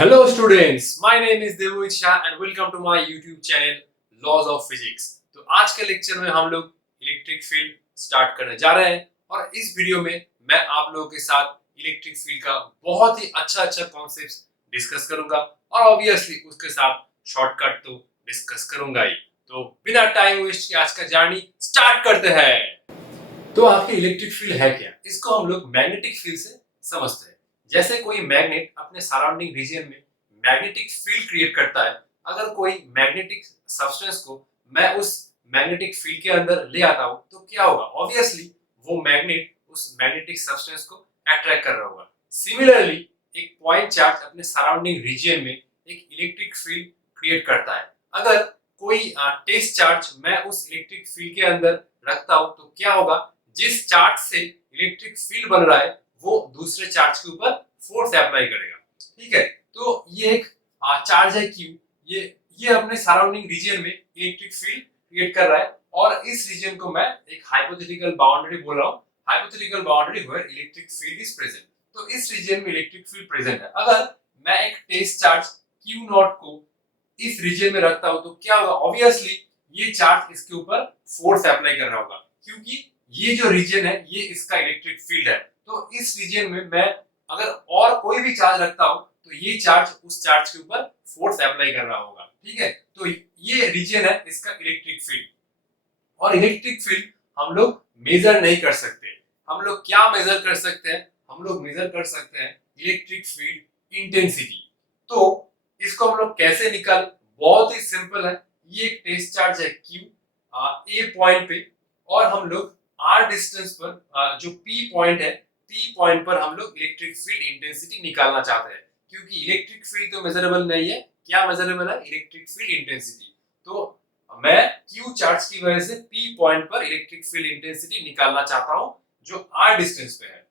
Hello students, my name is Devojit Shah and welcome to my YouTube channel Laws of Physics। तो आज के lecture में हम लोग इलेक्ट्रिक फील्ड स्टार्ट करने जा रहे हैं और इस वीडियो में मैं आप लोगों के साथ इलेक्ट्रिक फील्ड का बहुत ही अच्छा कॉन्सेप्ट डिस्कस करूंगा और ऑब्वियसली उसके साथ शॉर्टकट तो डिस्कस करूंगा ही। तो बिना टाइम वेस्ट किए आज का जर्नी स्टार्ट करते हैं। तो आपकी इलेक्ट्रिक फील्ड है क्या? इसको हम लोग मैग्नेटिक फील्ड से समझते हैं। जैसे कोई मैग्नेट अपने सराउंडिंग रीजन में मैग्नेटिक फील्ड क्रिएट करता है, अगर कोई मैग्नेटिक सब्सटेंस को मैं उस मैग्नेटिक फील्ड के अंदर ले आता हूं तो क्या होगा? ऑब्वियसली वो मैग्नेट उस मैग्नेटिक सब्सटेंस को अट्रैक्ट कर रहा होगा। सिमिलरली एक पॉइंट चार्ज अपने सराउंडिंग रीजन में एक इलेक्ट्रिक फील्ड क्रिएट करता है। अगर कोई टेस्ट चार्ज मैं उस इलेक्ट्रिक फील्ड के अंदर रखता हूं तो क्या होगा? जिस चार्ज से इलेक्ट्रिक फील्ड बन रहा है वो दूसरे चार्ज के ऊपर फोर्स अप्लाई करेगा। ठीक है, तो ये एक चार्ज है Q। ये अपने सराउंडिंग रीजन में इलेक्ट्रिक फील्ड क्रिएट कर रहा है और इस रीजन को मैं एक हाइपोथेटिकल बाउंड्री बोल रहा हूं। Hypothetical boundary where electric field is present. तो इस रीजन में इलेक्ट्रिक फील्ड प्रेजेंट है। अगर मैं एक टेस्ट चार्ज Q नॉट को इस रीजन में रखता हूं तो क्या होगा? ऑब्वियसली ये चार्ज इसके ऊपर फोर्स अप्लाई कर रहा होगा क्योंकि ये जो रीजन है ये इसका इलेक्ट्रिक फील्ड है। तो इस रीजन में मैं अगर और कोई भी चार्ज रखता हूं तो ये चार्ज उस चार्ज के ऊपर फोर्स अप्लाई कर रहा होगा। ठीक है, तो ये रीजन है इसका इलेक्ट्रिक फील्ड। और इलेक्ट्रिक फील्ड हम लोग मेजर नहीं कर सकते। हम लोग क्या मेजर कर सकते हैं? हम लोग मेजर कर सकते हैं इलेक्ट्रिक फील्ड इंटेंसिटी। तो इसको हम लोग कैसे निकाल? बहुत ही सिंपल है। ये एक टेस्ट चार्ज है Q ए पॉइंट पे और हम लोग r डिस्टेंस पर जो P पॉइंट है P पॉइंट पर हम लोग इलेक्ट्रिक फील्ड इंटेंसिटी निकालना चाहते हैं क्योंकि इलेक्ट्रिक फील्ड तो मेजरेबल नहीं है। क्या मेजरेबल है? Electric field intensity. तो मैं Q चार्ज की वजह से P पॉइंट पर इलेक्ट्रिक फील्ड इंटेंसिटी निकालना चाहता हूं जो r डिस्टेंस पे है।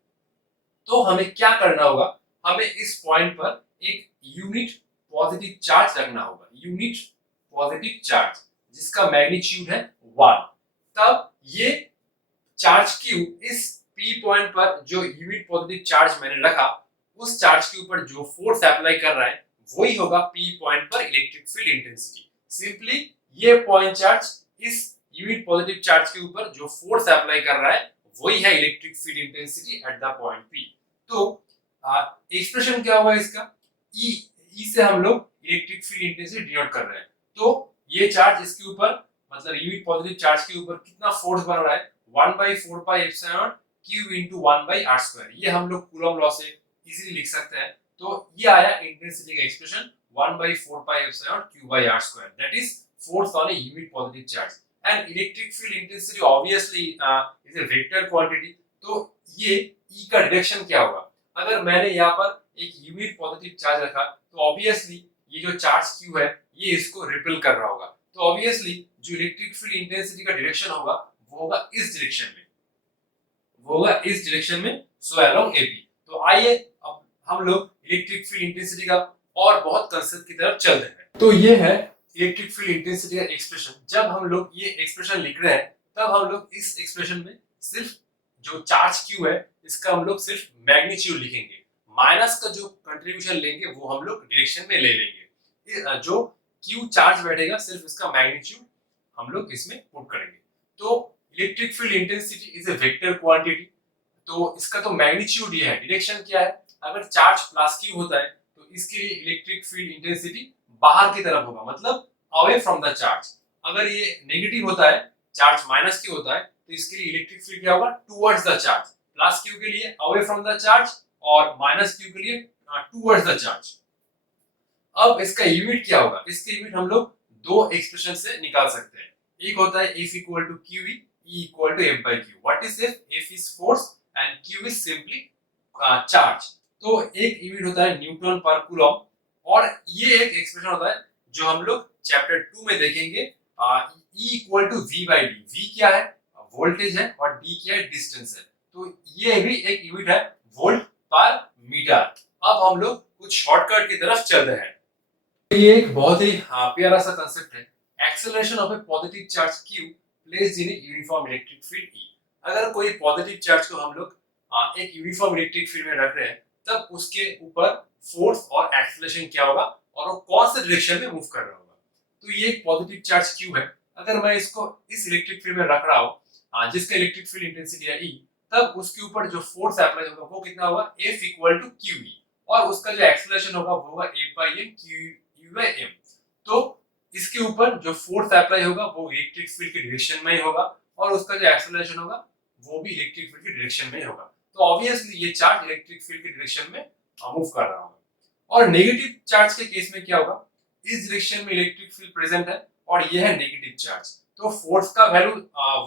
तो हमें क्या करना होगा? हमें इस पॉइंट पर एक यूनिट पॉजिटिव चार्ज रखना होगा। यूनिट पॉजिटिव चार्ज जिसका मैग्नीट्यूड है 1। तब ये चार्ज Q इस P पॉइंट पर जो यूनिट पॉजिटिव चार्ज मैंने रखा उस चार्ज के ऊपर जो फोर्स अप्लाई कर रहा है वही होगा P पॉइंट पर इलेक्ट्रिक फील्ड इंटेंसिटी। सिंपली ये पॉइंट चार्ज इस यूनिट पॉजिटिव चार्ज के ऊपर जो फोर्स अप्लाई कर रहा है वही है electric field intensity at the point P। तो एक्सप्रेशन क्या हुआ इसका? E से हम लोग इलेक्ट्रिक फील्ड इंटेंसिटी डिनोट कर रहे हैं। तो ये चार्ज इसके ऊपर मतलब यूनिट पॉजिटिव चार्ज के ऊपर कितना फोर्स बन रहा है? 1/4 pi epsilon Q into 1/r²। ये हम लोग कूलम लॉ से इजीली लिख सकते हैं। तो ये आया इंटेंसिटी का expression 1/4 pi epsilon Q/r²। That is force on a unit positive charge. And electric field intensity obviously is a vector quantity. तो ये E का डायरेक्शन क्या होगा? अगर मैंने यहाँ पर एक यूनिट पॉजिटिव चार्ज रखा तो ऑब्वियसली ये जो चार्ज Q है ये इसको रिपेल कर रहा होगा। तो ऑब्वियसली जो इलेक्ट्रिक फील्ड इंटेंसिटी का डायरेक्शन होगा वो होगा इस डायरेक्शन में, वो होगा इस डायरेक्शन में, सो अलोंग AP। तो आइए अब हम लोग इलेक्ट्रिक फील्ड इंटेंसिटी का और बहुत कंसेप्ट की तरफ चलते हैं। तो ये है इलेक्ट्रिक फील्ड इंटेंसिटी का एक्सप्रेशन। जब हम लोग ये एक्सप्रेशन लिख रहे हैं तब हम लोग इस एक्सप्रेशन में सिर्फ जो चार्ज Q है इसका हम लोग सिर्फ मैग्नीट्यूड लिखेंगे। माइनस का जो कंट्रीब्यूशन लेंगे वो हम लोग डायरेक्शन में ले लेंगे। जो Q चार्ज बैठेगा सिर्फ इसका मैग्नीट्यूड हम लोग इसमें पुट करेंगे। तो electric field intensity is a vector quantity. तो इसका तो मैग्नीट्यूड ये है। डायरेक्शन क्या है? अगर चार्ज प्लस Q होता है तो इसके लिए इलेक्ट्रिक फील्ड इंटेंसिटी बाहर की तरफ होगा, मतलब अवे फ्रॉम द चार्ज। अगर ये नेगेटिव होता है, चार्ज माइनस Q होता है, तो इसके लिए इलेक्ट्रिक फील्ड क्या होगा? Towards the charge. Plus Q के लिए अवे फ्रॉम द चार्ज और माइनस Q के लिए टुवर्ड्स द चार्ज। अब इसका यूनिट क्या होगा? इसका यूनिट हम लोग दो एक्सप्रेशन से निकाल सकते हैं। एक होता है F equal to QE, E equal to F/Q। What is F? F is force and Q is simply charge। तो एक यूनिट होता है न्यूटन पर कूलम और ये एक एक्सप्रेशन होता है जो हम लोग चैप्टर 2 में देखेंगे। E equal to V/D। V क्या है? वोल्टेज है और D क्या है? डिस्टेंस है। तो ये भी एक यूनिट है वोल्ट पर मीटर। अब हम लोग कुछ शॉर्टकट की तरफ चलते हैं। ये एक बहुत ही प्यारा सा कांसेप्ट है। Acceleration of A positive charge Q placed in a uniform electric field E। अगर कोई पॉजिटिव चार्ज को हम लोग एक यूनिफॉर्म इलेक्ट्रिक फील्ड में रख रहे हैं तब उसके ऊपर फोर्स और एक्सेलरेशन क्या होगा और वो कौन से डायरेक्शन में मूव कर रहा होगा। तो ये एक पॉजिटिव चार्ज क्यू है। अगर मैं इसको इस इलेक्ट्रिक फील्ड में रख रहा हूँ जिसका इलेक्ट्रिक फील्ड इंटेंसिटी है ई, तब उसके ऊपर जो फोर्स अप्लाई होगा वो कितना होगा, F equal to Q E, और उसका जो एक्सेलरेशन होगा वो होगा F by M Q U by M. तो इसके ऊपर जो फोर्स अप्लाई होगा वो इलेक्ट्रिक फील्ड की डायरेक्शन में ही होगा और उसका जो एक्सेलरेशन होगा वो भी इलेक्ट्रिक फील्ड की डायरेक्शन में ही होगा। तो ऑब्वियसली ये चार्ज इलेक्ट्रिक फील्ड की डायरेक्शन में मूव कर रहा होगा। और नेगेटिव चार्ज के केस में क्या होगा, इस डायरेक्शन में इलेक्ट्रिक फील्ड प्रेजेंट है और यह है नेगेटिव चार्ज, तो फोर्स का वैल्यू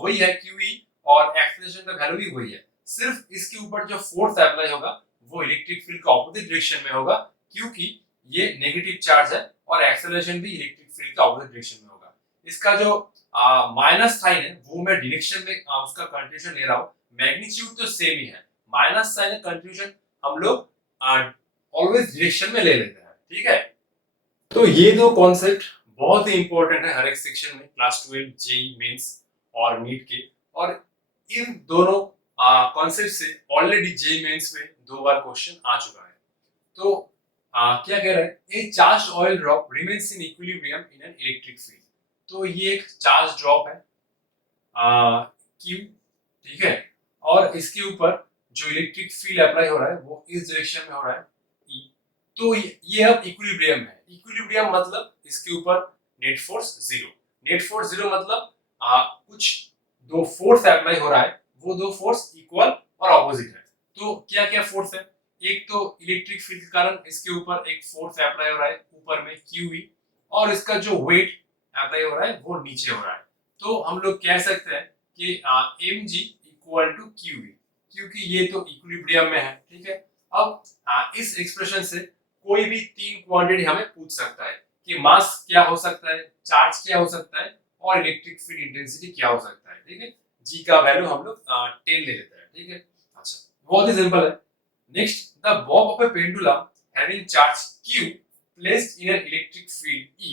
वही है QE और एक्सेलरेशन का वैल्यू भी वही है। सिर्फ इसके ऊपर जो फोर्स अप्लाई होगा वो इलेक्ट्रिक फील्ड का ऑपोजिट डायरेक्शन में होगा, क्योंकि ये नेगेटिव चार्ज है और एक्सेलरेशन भी इलेक्ट्रिक फील्ड का ऑपोजिट डायरेक्शन में होगा। इसका जो माइनस साइन है वो मैं डायरेक्शन में उसका कंट्रीब्यूशन ले रहा हूँ, मैग्नीट्यूड तो सेम ही है, माइनस साइन कंट्रीब्यूशन हम लोग ऑलवेज डायरेक्शन में ले लेते हैं, ठीक है। तो ये दो कॉन्सेप्ट बहुत ही इंपॉर्टेंट है हर एक सेक्शन में, क्लास 12 जेई मेंस और नीट के, और इन दोनों कॉन्सेप्ट से ऑलरेडी जेई मेंस में 2 बार क्वेश्चन आ चुका है। तो क्या कह रहा है, ए charge oil drop remains in equilibrium in an electric field. तो ये एक चार्ज ड्रॉप है Q, ठीक है, और इसके ऊपर जो इलेक्ट्रिक फील्ड अप्लाई हो रहा है वो इस डायरेक्शन में हो रहा है E। तो ये अब इक्विलिब्रियम है। इक्विलिब्रियम मतलब इसके ऊपर net force zero. Net force zero मतलब कुछ दो फोर्स अप्लाई हो रहा है, वो दो फोर्स इक्वल और ऑपोजिट है। तो क्या क्या फोर्स है, एक तो इलेक्ट्रिक फील्ड के कारण इसके ऊपर एक फोर्स अप्लाई हो रहा है ऊपर में QE, और इसका जो वेट अप्लाई हो रहा है वो नीचे हो रहा है। तो हम लोग कह सकते हैं कि mg इक्वल टू QE, क्योंकि ये तो इक्विलिब्रियम में है, ठीक है। अब इस एक्सप्रेशन से कोई भी 3 क्वांटिटी हमें पूछ सकता है कि मास क्या हो सकता है, चार्ज क्या हो सकता है और इलेक्ट्रिक फील्ड इंटेंसिटी क्या हो सकता है, ठीक है। जी का वैल्यू हम लोग 10 ले लेते हैं, ठीक है। अच्छा, बहुत ही सिंपल है। Next, the Bob of A pendulum having charge Q placed in an electric field E,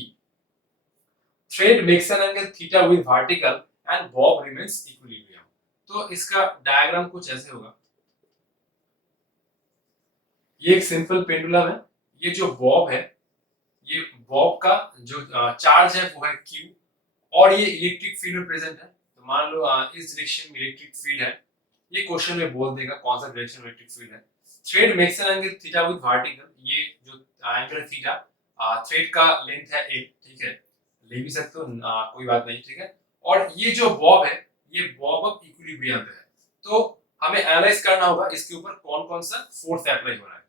thread makes an angle theta with vertical and bob remains equilibrium। तो इसका डायग्राम कुछ ऐसे होगा, ये एक सिंपल पेंडुलम है, ये जो बॉब है, ये बॉब का जो चार्ज है वो है Q, और ये इलेक्ट्रिक फील्ड में प्रेजेंट है। तो मान लो इस डायरेक्शन में इलेक्ट्रिक फील्ड है, ये क्वेश्चन में बोल देगा कौन सा डायरेक्शन में इलेक्ट्रिक फील्ड है। Thread makes an angle theta with vertical, ये जो एंगल थीटा, थ्रेड का लेंथ है 8, ठीक है, ले भी सकते हो कोई बात नहीं, ठीक है। और ये जो बॉब है, ये बॉब अब इक्विलिब्रियम पे है, तो हमें एनालाइज करना होगा इसके ऊपर कौन कौन सा फोर्स अप्लाई हो रहा है।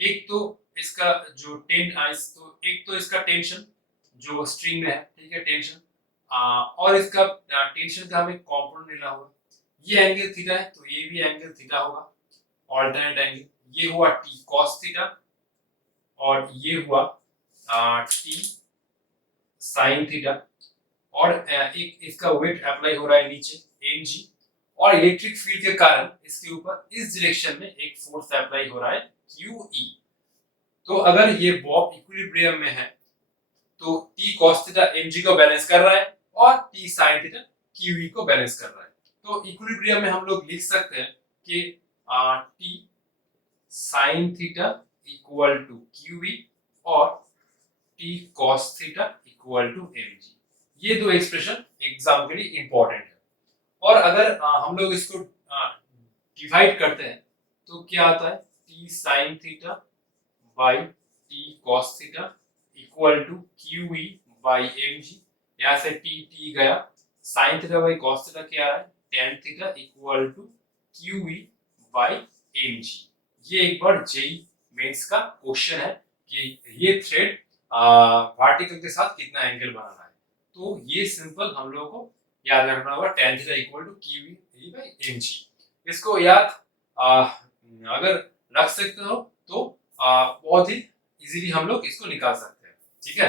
एक तो इसका जो एक तो इसका टेंशन जो स्ट्रिंग में है, ठीक है, टेंशन, और इसका टेंशन का हमें कंपोनेंट लेना होगा। ये एंगल थीटा है तो ये भी एंगल थीटा होगा, ऑल्टरनेट एंगल। ये हुआ t cos थीटा और ये हुआ t sin थीटा, और एक इसका वेट अप्लाई हो रहा है नीचे mg, और इलेक्ट्रिक फील्ड के कारण इसके ऊपर इस डायरेक्शन में एक फोर्स अप्लाई हो रहा है QE। तो अगर ये बॉब इक्विलिब्रियम में है तो t cos थीटा mg को बैलेंस कर रहा है और t sin थीटा QE को बैलेंस कर रहा है। तो इक्विलिब्रियम में हम लोग लिख सकते हैं कि t sin theta equal to QE और t cos theta equal to mg। ये दो एक्सप्रेशन एग्जाम के लिए इंपॉर्टेंट है। और अगर हम लोग इसको डिवाइड करते हैं तो क्या आता है, t sin theta by t cos theta equal to QE by mg। यहाँ से t गया, sin theta by cos theta क्या आ रहा है, tan theta equal to QE by mg। ये एक बार जेई मेंस का क्वेश्चन है कि ये थ्रेड वर्टिकल के साथ कितना एंगल बनाना है। तो ये सिंपल हम लोगों को याद रखना होगा, tan theta equal to QE by mg। इसको याद अगर रख सकते हो तो बहुत ही इजीली हम लोग इसको निकाल सकते हैं, ठीक है।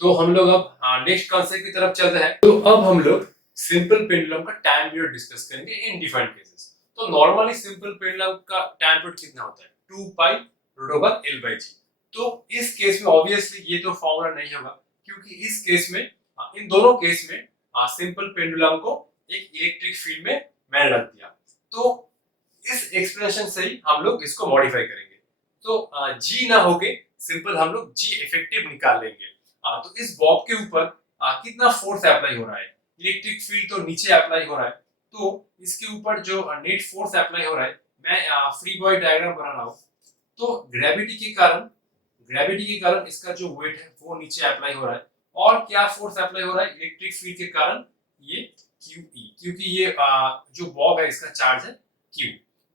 तो हम लोग अब नेक्स्ट कॉन्सेप्ट की तरफ चलते हैं। तो अब हम लोग सिंपल पेंडुलम का टाइम पीरियड डिस्कस करेंगे इन डिफरेंट केसेस। तो नॉर्मली सिंपल पेंडुलम का टाइम पीरियड कितना होता है, 2 pi root over L by G। तो इस केस में ऑब्वियसली ये तो फॉर्मूला नहीं होगा, क्योंकि इस केस में इन दोनों केस में सिंपल पेंडुलम को एक इलेक्ट्रिक फील्ड में मैंने रख दिया। तो इस एक्सप्रेशन से ही हम लोग इसको मॉडिफाई करेंगे। तो जी ना होके सिंपल हम लोग जी इफेक्टिव निकाल लेंगे। तो इस बॉब के ऊपर कितना फोर्स अप्लाई हो रहा है, इलेक्ट्रिक फील्ड तो नीचे अप्लाई हो रहा है, तो इसके ऊपर जो नेट फोर्स अप्लाई हो रहा है, मैं फ्री बॉडी डायग्राम बना रहा हूँ। तो ग्रेविटी के कारण इसका जो वेट है वो नीचे अप्लाई हो रहा है, और क्या फोर्स अप्लाई हो रहा है इलेक्ट्रिक फील्ड के कारण, ये QE, क्योंकि ये जो बॉब है इसका चार्ज है Q।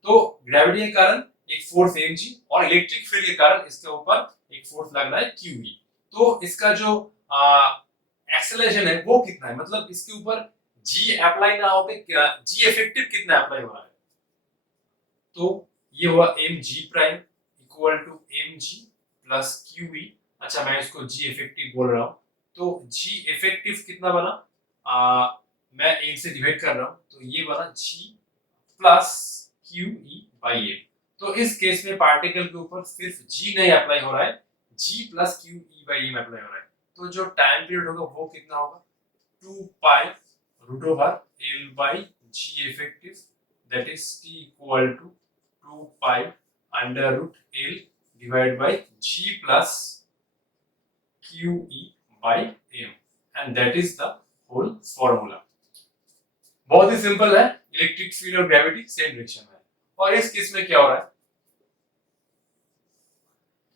तो ग्रेविटी के कारण एक फोर्स mg और इलेक्ट्रिक फील्ड के कारण इसके ऊपर एक फोर्स लग रहा है QE। तो इसका जो एक्सेलरेशन है वो कितना है, मतलब इसके ऊपर G अप्लाई ना होकर G इफेक्टिव कितना अप्लाई हो रहा है, तो ये हुआ mg prime equal to mg plus QE। अच्छा, मैं इसको G इफेक्टिव बोल रहा हूँ, तो G इफेक्टिव कितना बना, मैं m से डिवाइड कर रहा हूँ, तो ये बना G plus QE by m। तो इस केस में पार्टिकल के ऊपर सिर्फ G नहीं अप्लाई हो रहा है, G plus QE by m apply हो रहा है। तो जो टाइम पीरियड होगा वो कितना होगा, 2 pi root over L by G effective, that is T equal to 2 pi under root L divide by G plus QE by m, and that is the whole formula. बहुत ही simple है, electric field और gravity same direction में है। और इस case में क्या हो रहा है,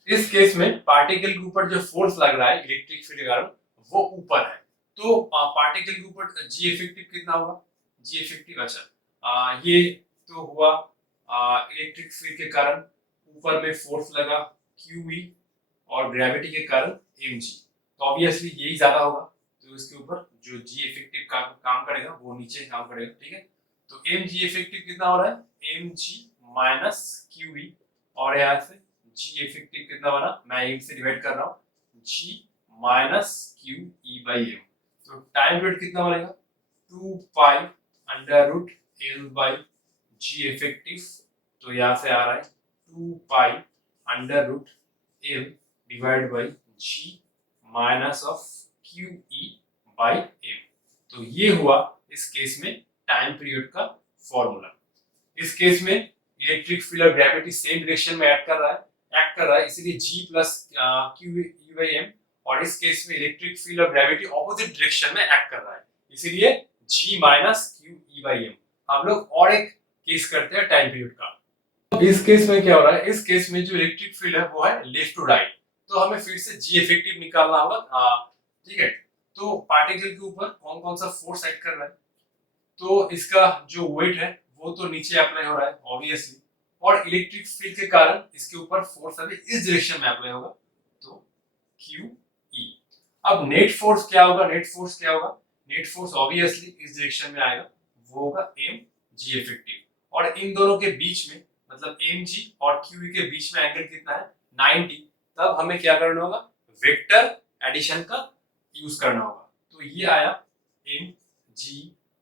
इस केस में पार्टिकल के ऊपर जो फोर्स लग रहा है इलेक्ट्रिक फील्ड के कारण वो ऊपर है, तो पार्टिकल के ऊपर जी इफेक्टिव कितना होगा, जी इफेक्टिव, अच्छा ये तो हुआ इलेक्ट्रिक फील्ड के कारण ऊपर में फोर्स लगा QE और ग्रेविटी के कारण mg, तो ऑब्वियसली यही ज्यादा होगा, तो इसके ऊपर जो जी इफेक्टिव काम करेगा वो नीचे काम करेगा, ठीक है। तो mg इफेक्टिव कितना हो रहा है, mg माइनस QE, और यहाँ से जी इफेक्टिव कितना बना, मैं m से डिवाइड कर रहा हूँ, g minus QE by m। तो टाइम पीरियड कितना बनेगा, 2 pi under root L by g effective, तो यहाँ से आ रहा है 2 pi under root L divide by g minus of QE by m। तो ये हुआ इस केस में टाइम पीरियड का फॉर्मूला। इस केस में इलेक्ट्रिक फील्ड और ग्रेविटी सेम डायरेक्शन में एक्ट कर रहा है, इसीलिए G plus QE by m, और इस केस में इलेक्ट्रिक फील्ड और ग्रेविटी ऑपोजिट डायरेक्शन में एक्ट कर रहा है, इसीलिए G minus QE by m। हम लोग और एक केस करते हैं टाइम पीरियड का। इस केस में क्या हो रहा है, इस केस में जो इलेक्ट्रिक फील्ड है वो है लेफ्ट टू राइट, तो हमें फिर से जी इफेक्टिव निकालना होगा, ठीक है। तो पार्टिकल के ऊपर कौन कौन सा फोर्स एक्ट कर रहा है, तो इसका जो वेट है वो तो नीचे अप्लाई हो रहा है ऑब्वियसली, और इलेक्ट्रिक फील्ड के कारण इसके ऊपर फोर्स अभी इस डायरेक्शन में अप्लाई होगा, तो QE। अब नेट फोर्स क्या होगा, नेट फोर्स ऑब्वियसली इस डायरेक्शन में आएगा, वो होगा mg इफेक्टिव, और इन दोनों के बीच में मतलब mg और QE के बीच में एंगल कितना है, 90। तब हमें क्या करना होगा, वेक्टर एडिशन का यूज करना होगा, तो ये आया mg,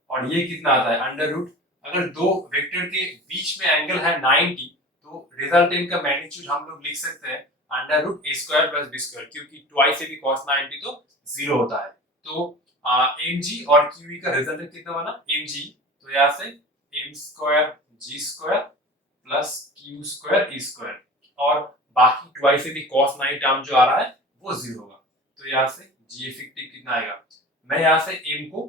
और ये कितना आता है अंडर रूट, अगर दो वेक्टर के बीच में एंगल है 90, तो रिजल्टेंट का मैग्नीट्यूड हम लोग लिख सकते हैं under root a square plus b square, क्योंकि ट्वाइस a cos 90 तो 0 होता है। तो mg और QE का रिजल्टेंट कितना बना, mg, तो यहाँ से m square g square plus q square e square, और बाकी ट्वाइस a cos 90 टर्म जो आ रहा है वो 0 होगा, तो यहाँ से g इफेक्टिव कितना आएगा, मैं यहाँ से m को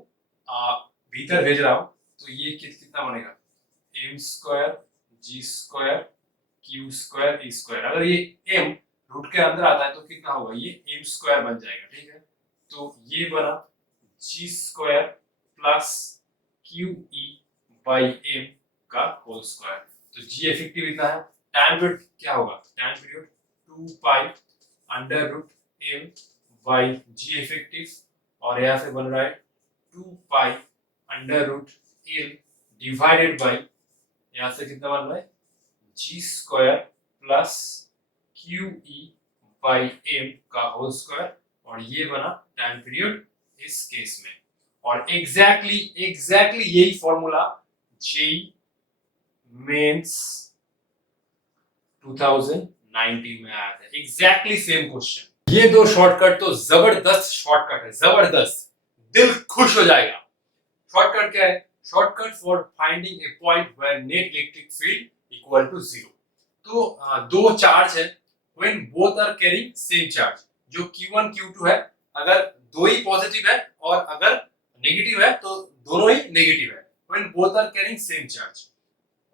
भीतर भेज रहा हूँ, तो ये कितना बनेगा, m square g square q square e square, अगर ये m रूट के अंदर आता है तो कितना होगा, ये m स्क्वायर बन जाएगा, ठीक है। तो ये बना g square plus QE by m का होल स्क्वायर, तो g इफेक्टिव इतना है। टाइम पीरियड क्या होगा, time period 2 pi under root m by g effective, और यहाँ से बन रहा है 2 pi under root L divided by, यहाँ से कितना बन रहा है, g square plus QE by m का होल स्क्वायर, और ये बना टाइम पीरियड इस केस में। और एग्जैक्टली यही फॉर्मूला जेई मेंस 2019 में आया था, एग्जैक्टली सेम क्वेश्चन। ये दो शॉर्टकट तो जबरदस्त शॉर्टकट है, जबरदस्त, दिल खुश हो जाएगा। शॉर्टकट क्या है, shortcut for finding a point where net electric field equal to 0। तो दो चार्ज है when both are carrying same charge, जो Q1 Q2 है, अगर दो ही पॉजिटिव है और अगर नेगेटिव है तो दोनों ही नेगेटिव है, when both are carrying same charge.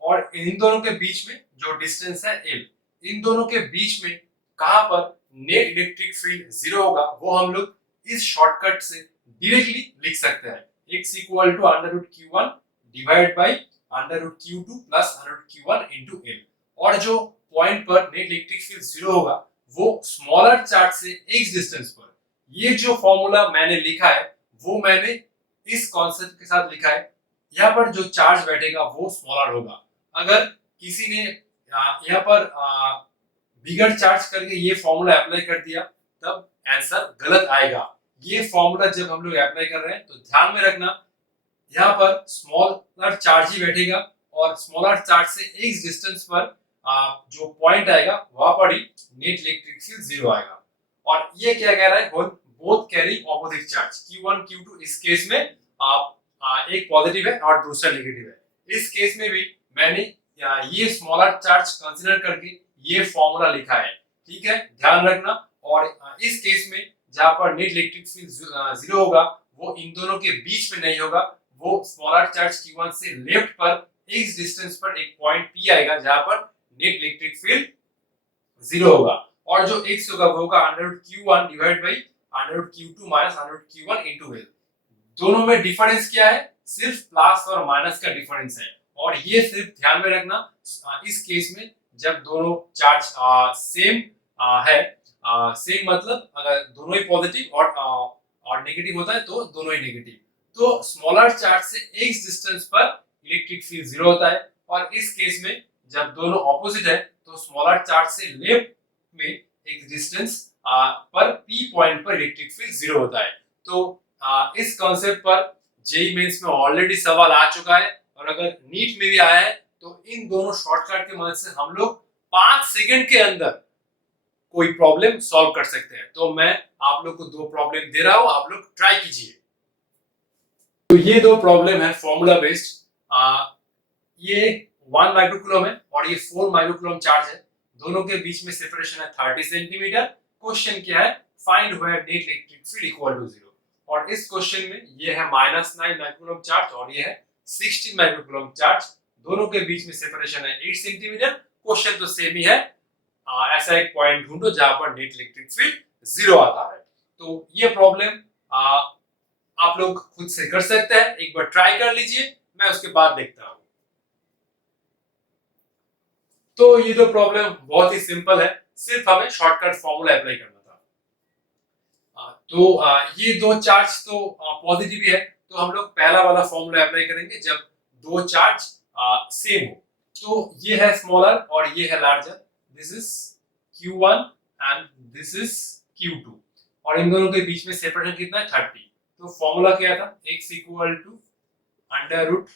और इन दोनों के बीच में जो डिस्टेंस है L, इन दोनों के बीच में कहां पर नेट इलेक्ट्रिक फील्ड 0 होगा वो हम लोग इस शॉर्टकट से डायरेक्टली लिख सकते हैं, x equal to under root Q1 divide by under root Q2 plus under root Q1 into L। और जो पॉइंट पर नेट इलेक्ट्रिक फील्ड 0 होगा वो स्मॉलर चार्ज से x डिस्टेंस पर। ये जो फॉर्मूला मैंने लिखा है वो मैंने इस कॉन्सेप्ट के साथ लिखा है, यहाँ पर जो चार्ज बैठेगा वो स्मॉलर होगा। अगर किसी ने यहाँ पर बिगर चार्ज करके ये फॉर्मूला अप्लाई कर दिया तब आंसर गलत आएगा। ये फॉर्मूला जब हम लोग अप्लाई कर रहे हैं तो ध्यान में रखना, यहाँ पर स्मॉलर चार्ज ही बैठेगा और स्मॉलर चार्ज से x डिस्टेंस पर जो पॉइंट आएगा वहां पर ही नेट इलेक्ट्रिक फील्ड 0 आएगा। और ये क्या कह रहा है, both carrying opposite charge Q1 Q2। इस केस में एक पॉजिटिव है और दूसरा नेगेटिव है। इस केस में भी मैंने ये स्मॉलर चार्ज कंसीडर करके ये फॉर्मूला लिखा है, ठीक है, ध्यान रखना। और इस केस में जहां पर नेट इलेक्ट्रिक फील्ड 0 होगा वो इन दोनों के बीच में नहीं होगा, वो स्मॉलर चार्ज Q1 से लेफ्ट पर x डिस्टेंस पर एक पॉइंट P आएगा जहां पर नेट इलेक्ट्रिक फील्ड 0 होगा। और जो x होगा वो होगा under root Q1 divide by under root Q2 minus under root Q1 into L। दोनों में डिफरेंस क्या है, सिर्फ प्लस और माइनस का डिफरेंस है। और ये सिर्फ ध्यान में रखना, इस केस में जब दोनों चार्ज सेम है, सेम मतलब अगर दोनों ही पॉजिटिव और नेगेटिव होता है तो दोनों ही नेगेटिव, तो स्मॉलर चार्ज से x डिस्टेंस पर इलेक्ट्रिक फील्ड 0 होता है। और इस केस में जब दोनों ऑपोजिट है तो स्मॉलर चार्ज से लेफ्ट में एक डिस्टेंस पर P पॉइंट पर इलेक्ट्रिक फील्ड 0 होता है। तो इस कॉन्सेप्ट पर जेईई मेंस में ऑलरेडी सवाल आ चुका है और अगर नीट में भी आया है तो इन दोनों शॉर्टकट की मदद से हम लोग 5 सेकंड के अंदर कोई प्रॉब्लम सॉल्व कर सकते हैं। तो मैं आप लोग को दो प्रॉब्लम दे रहा हूं, आप लोग ट्राई कीजिए। तो ये दो प्रॉब्लम है फॉर्मूला बेस्ड। ये 1 माइक्रोकूलम है और ये 4 माइक्रोकूलम चार्ज है, दोनों के बीच में सेपरेशन है 30 सेंटीमीटर। क्वेश्चन क्या है, find where net electric field equal to 0। और इस क्वेश्चन में ये है -9 माइक्रोकूलम चार्ज और ये है 16 माइक्रोकूलम चार्ज, दोनों के बीच में सेपरेशन है 8 सेंटीमीटर। क्वेश्चन तो सेम ही है, ऐसा एक पॉइंट ढूंढो जहां पर नेट इलेक्ट्रिक फील्ड 0 आता है। तो ये प्रॉब्लम आप लोग खुद से कर सकते हैं, एक बार ट्राई कर लीजिए, मैं उसके बाद देखता हूं। तो ये दो प्रॉब्लम बहुत ही सिंपल है, सिर्फ हमें शॉर्टकट फॉर्मूला अप्लाई करना था। तो ये दो चार्ज तो पॉजिटिव ही है, तो हम लोग पहला वाला फॉर्मूला अप्लाई करेंगे जब दो चार्ज सेम हो। तो ये है स्मॉलर और ये है larger, this is Q1 and this is Q2 और इन दोनों के बीच में सेपरेशन कितना है 30। तो फॉर्मूला क्या था, x equal to under root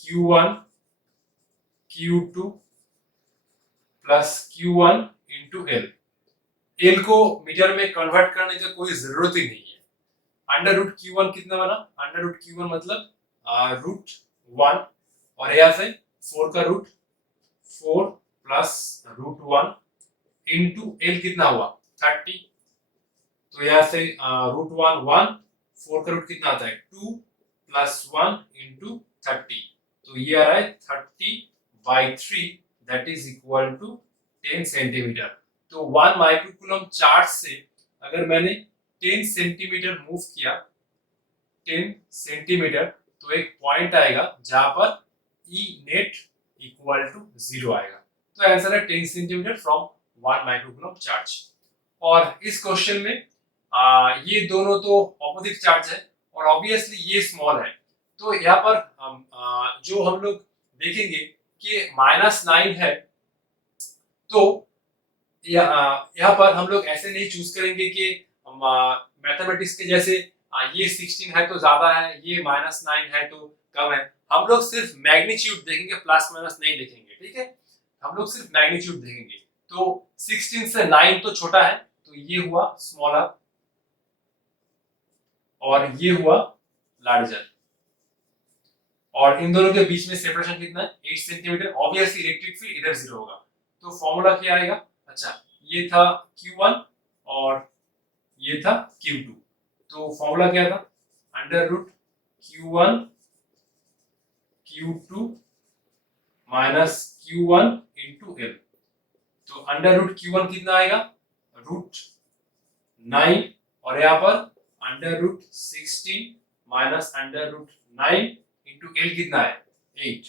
Q1 Q2 plus Q1 into L। L को मीटर में कन्वर्ट करने की कोई जरूरत ही नहीं है। अंडर रूट Q1 कितना बना, अंडर रूट Q1 मतलब रूट 1 और यहाँ से 4 का root 4 plus root 1 into L कितना हुआ 30। तो यहाँ से रूट 1 1, 4 का रूट कितना आता है 2 प्लस 1 इंटू 30। तो ये आ रहा है 30/3 that is equal to 10 centimetre. तो 1 माइक्रोकूलम चार्ज से अगर मैंने 10 सेंटीमीटर मूव किया, 10 सेंटीमीटर, तो एक पॉइंट आएगा जहां पर E नेट इक्वल टू 0 आएगा। तो आंसर है 10 सेंटीमीटर फ्रॉम 1 माइक्रोकूलम चार्ज। और इस क्वेश्चन में ये दोनों तो ऑपोजिट चार्ज है और ऑब्वियसली ये स्मॉल है, तो यहाँ पर जो हम लोग देखेंगे कि -9 है, तो यहाँ पर हम लोग ऐसे नहीं चूज करेंगे कि मैथमेटिक्स के जैसे ये 16 है तो ज्यादा है, ये -9 है तो कम है। हम लोग सिर्फ मैग्नीट्यूड देखेंगे, प्लस माइनस नहीं देखेंगे, ठीक है, हम लोग सिर्फ मैग्नीट्यूड देखेंगे। तो 16 से 9 तो छोटा है, तो ये हुआ स्मॉलर और ये हुआ लार्जर। और इन दोनों के बीच में सेपरेशन कितना है 8 सेंटीमीटर। ऑब्वियसली इलेक्ट्रिक फील्ड इधर 0 होगा, तो फॉर्मूला क्या आएगा? अच्छा, ये था Q1 और ये था Q2, तो फॉर्मूला क्या था? Under root Q1 Q2 minus Q1 into L। तो अंडर रूट Q1 कितना आएगा? रूट 9, और यहाँ पर under root 16 minus under root 9 into L कितना है? 8।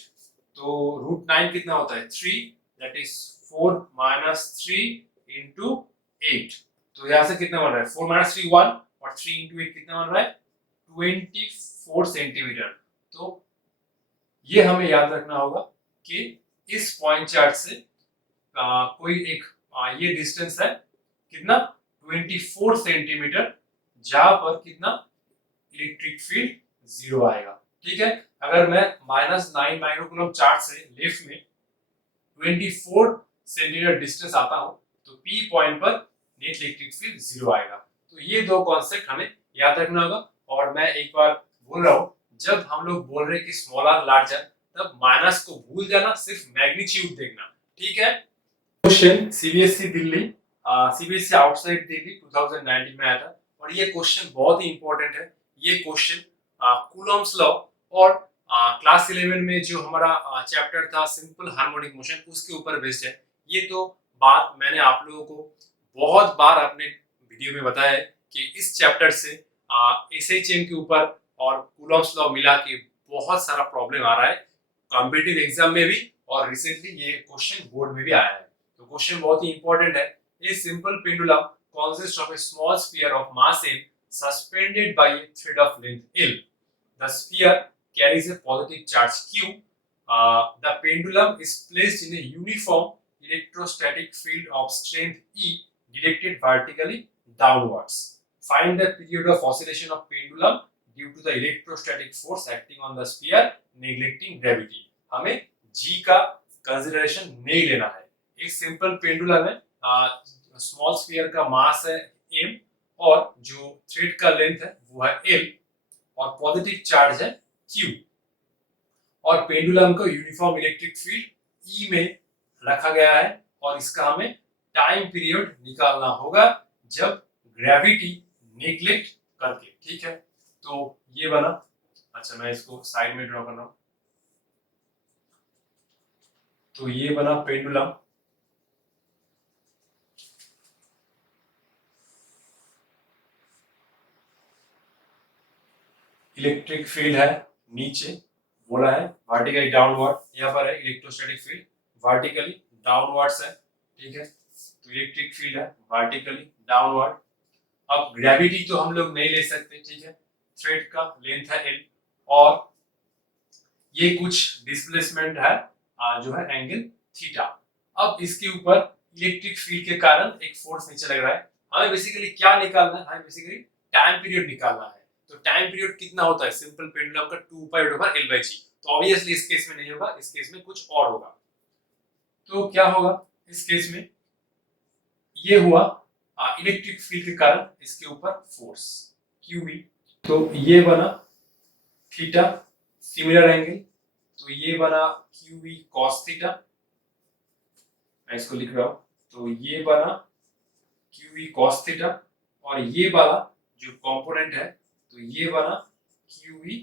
तो रूट 9 कितना होता है? 3, दैट इज 4 माइनस 3 इंटू 8। तो यहाँ से कितना बन रहा है? 4 माइनस 3 1, और 3 इंटू 8 कितना बन रहा है? 24 सेंटीमीटर। तो ये हमें याद रखना होगा कि इस पॉइंट चार्ट से कोई एक ये डिस्टेंस है कितना? 24 सेंटीमीटर, जहां पर कितना इलेक्ट्रिक फील्ड 0 आएगा। ठीक है, अगर मैं -9 माइक्रोकूलम चार्ज से लेफ्ट में 24 सेंटीमीटर डिस्टेंस आता हूं, तो P पॉइंट पर नेट इलेक्ट्रिक फील्ड 0 आएगा। तो ये दो कॉन्सेप्ट हमें याद रखना होगा। और मैं एक बार बोल रहा हूं, जब हम लोग बोल रहे हैं कि स्मॉलर लार्जर, तब माइनस को भूल जाना, सिर्फ मैग्नीट्यूड देखना। ठीक है। Question CBSE Delhi, CBSE outside Delhi 2019 में आया था, और ये क्वेश्चन बहुत ही इंपॉर्टेंट है। ये क्वेश्चन कूलॉम्स लॉ और क्लास 11 में जो हमारा चैप्टर था सिंपल हार्मोनिक मोशन, उसके ऊपर बेस्ड है। ये तो बात मैंने आप लोगों को बहुत बार अपने वीडियो में बताया है कि इस चैप्टर से एसएचएम के ऊपर और कूलॉम्स लॉ मिला के बहुत सारा प्रॉब्लम आ रहा है कॉम्पिटिटिव एग्जाम में भी, और रिसेंटली ये क्वेश्चन बोर्ड में भी आया है। तो क्वेश्चन बहुत ही इंपॉर्टेंट है। A simple pendulum consists of a small sphere of mass m suspended by a thread of length L. The sphere carries a positive charge Q. The pendulum is placed in a uniform electrostatic field of strength E directed vertically downwards. Find the period of oscillation of pendulum due to the electrostatic force acting on the sphere neglecting gravity. हमें G का consideration नहीं लेना है। एक simple pendulum है, small sphere का मास है m, और जो थ्रेड का लेंथ है वो है L, और पॉजिटिव चार्ज है Q, और पेंडुलम को यूनिफॉर्म इलेक्ट्रिक फील्ड E में रखा गया है, और इसका हमें टाइम पीरियड निकालना होगा जब ग्रेविटी नेग्लेक्ट करके। ठीक है, तो ये बना। अच्छा, मैं इसको साइड में ड्रॉ कर रहा हूं। तो ये बना पेंडुलम। इलेक्ट्रिक फील्ड है नीचे, बोला है वर्टिकली डाउनवर्ड, यहाँ पर है इलेक्ट्रोस्टैटिक फील्ड वर्टिकली डाउनवर्ड्स है। ठीक है, तो इलेक्ट्रिक फील्ड है वर्टिकली डाउनवर्ड। अब ग्रेविटी तो हम लोग नहीं ले सकते। ठीक है, थ्रेड का लेंथ है L, और ये कुछ डिस्प्लेसमेंट है जो है एंगल थीटा। अब इसके ऊपर इलेक्ट्रिक फील्ड के कारण एक फोर्स नीचे लग रहा है। हमें बेसिकली क्या निकालना है? हमें बेसिकली टाइम पीरियड निकालना है। तो टाइम पीरियड कितना होता है सिंपल पेंडुलम का? 2 pi over L by G। तो ऑब्वियसली इस केस में नहीं होगा, इस केस में कुछ और होगा। तो क्या होगा इस केस में? ये हुआ इलेक्ट्रिक फील्ड के कारण इसके ऊपर फोर्स QV। तो ये बना थीटा सिमिलर एंगल, तो ये बना QV cos थीटा, मैं इसको लिख रहा हूं। तो ये बना QV cos थीटा, और ये वाला जो कंपोनेंट है तो ये बना QV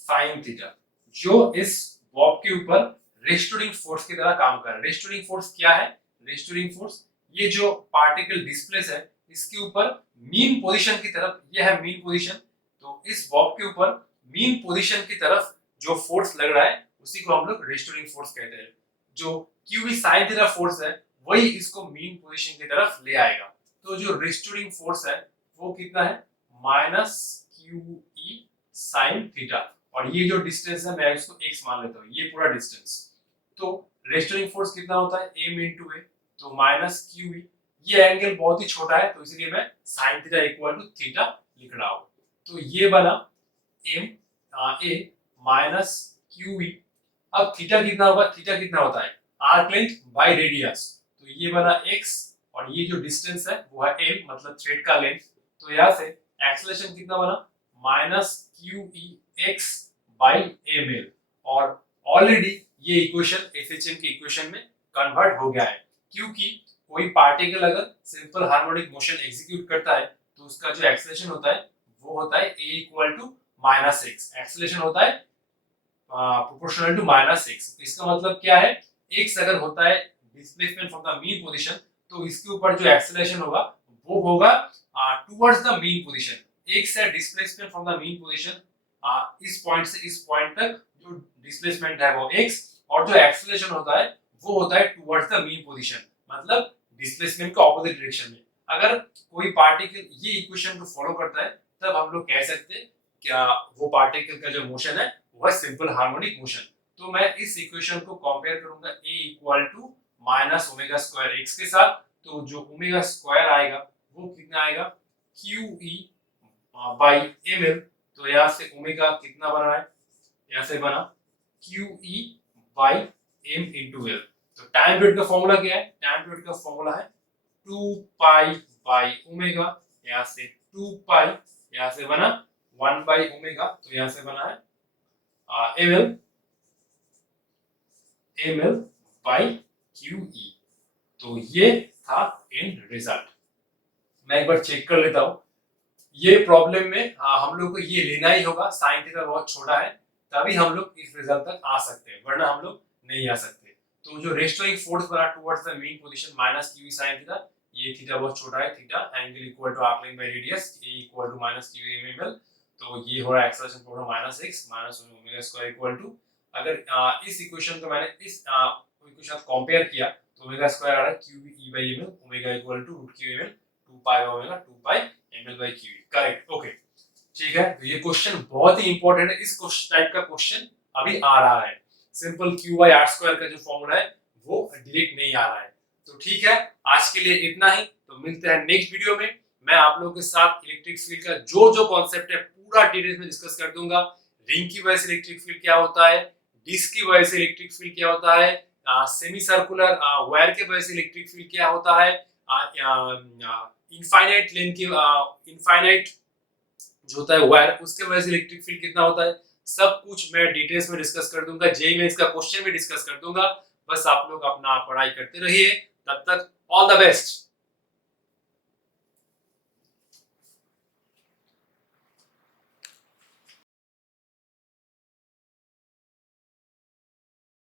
sin थीटा, जो इस बॉब के ऊपर रेस्टोरिंग फोर्स की तरह काम कर रहा है। रेस्टोरिंग फोर्स क्या है? रेस्टोरिंग फोर्स ये जो पार्टिकल डिस्प्लेस है इसके ऊपर मीन पोजीशन की तरफ, ये है मीन पोजीशन, तो इस बॉब के ऊपर मीन पोजीशन की तरफ जो फोर्स लग रहा है उसी को हम लोग रेस्टोरिंग फोर्स कहते हैं। जो QV sin थीटा फोर्स है वही इसको मीन पोजीशन की तरफ ले आएगा। तो जो रेस्टोरिंग फोर्स है वो कितना है? माइनस QE sin थीटा, और ये जो डिस्टेंस है मैं इसको x मान लेता हूँ, ये पूरा डिस्टेंस। तो रेस्टोरिंग फोर्स कितना होता है? m into a, तो माइनस QE। ये एंगल बहुत ही छोटा है तो इसलिए मैं sin theta equal to theta लिख रहा हूं। तो ये बना m a माइनस QE। अब थीटा कितना होगा? थीटा कितना होता है? Arc length by radius. तो ये बना x, और ये जो डिस्टेंस है वो है l, मतलब थ्रेड का लेंथ। तो यहाँ से एक्सेलरेशन कितना बना? Minus QE x by ml, और ऑलरेडी ये इक्वेशन एसएचएम की इक्वेशन में कन्वर्ट हो गया है, क्योंकि कोई पार्टिकल अगर सिंपल हार्मोनिक मोशन एग्जीक्यूट करता है तो उसका जो एक्सेलरेशन होता है वो होता है a equal to -x। Acceleration होता है प्रोपोर्शनल टू -x। इसका मतलब क्या है, x अगर होता है displacement from the mean position तो इसके ऊपर जो एक्सेलरेशन होगा वो होगा towards the mean position. x है displacement from the mean position, इस पॉइंट से इस पॉइंट तक जो डिस्प्लेसमेंट है वो x, और जो एक्सेलरेशन होता है वो होता है टुवर्ड्स द मीन पोजीशन, मतलब डिस्प्लेसमेंट के ऑपोजिट डायरेक्शन में। अगर कोई पार्टिकल ये इक्वेशन को फॉलो करता है तब हम लोग कह सकते हैं क्या वो पार्टिकल का जो मोशन है वो है सिंपल हार्मोनिक मोशन। तो मैं इस इक्वेशन को कंपेयर करूंगा a equal to minus omega square x के साथ, तो जो ओमेगा स्क्वायर आएगा वो कितना आएगा QE बाई ml। तो यहाँ से ओमेगा कितना बना है, यहाँ से बना QE by m into l। तो टाइम पीरियड का फॉर्मूला क्या है, टाइम पीरियड का फॉर्मूला है 2 पाई बाई ओमेगा, यहाँ से 2 पाई, यहाँ से बना 1 बाई ओमेगा, तो यहाँ से बना है ml बाई QE। तो ये था इन रिजल्ट। मैं एक बार चेक कर लेता हूँ। ये प्रॉब्लम में हम लोग को ये लेना ही होगा, साइन थीटा बहुत छोटा है तभी हम लोग इस रिजल्ट तक आ सकते हैं, वरना हम लोग नहीं आ सकते। तो जो रेस्टोरिंग फोर्स बना towards the mean position minus QE sin theta, ये थीटा बहुत छोटा है, theta angle equal to arc length by radius a equal to -QE mml। तो ये हो रहा है acceleration product -x minus omega square equal to, अगर इस इक्वेशन को मैंने इस इक्वेशन से कंपेयर किया तो ओमेगा स्क्वायर आ रहा है QE by ml, omega equal to √QML 2 pi omega 2 pi ml by QE। Correct, okay ठीक है। तो ये क्वेश्चन बहुत ही इंपॉर्टेंट है, इस टाइप का क्वेश्चन अभी आ रहा है। Simple Q by R square का जो फॉर्मूला है वो डायरेक्ट नहीं आ रहा है। तो ठीक है, आज के लिए इतना ही। तो मिलते हैं नेक्स्ट वीडियो में। मैं आप लोगों के साथ इलेक्ट्रिक फील्ड का जो कॉन्सेप्ट है पूरा डिटेल में डिस्कस कर दूंगा। रिंग की वजह से इलेक्ट्रिक फील्ड क्या होता है, डिस्क की वजह से इलेक्ट्रिक फील्ड क्या होता है, सेमी सर्कुलर वायर के वजह से इलेक्ट्रिक फील्ड क्या होता है, इनफाइनाइट लेंथ की इनफाइनाइट जो होता है वायर उसके वजह से इलेक्ट्रिक फील्ड कितना होता है, सब कुछ मैं डिटेल्स में डिस्कस कर दूंगा। जेईई में इसका क्वेश्चन भी डिस्कस कर दूंगा। बस आप लोग अपना पढ़ाई करते रहिए, तब तक ऑल द बेस्ट।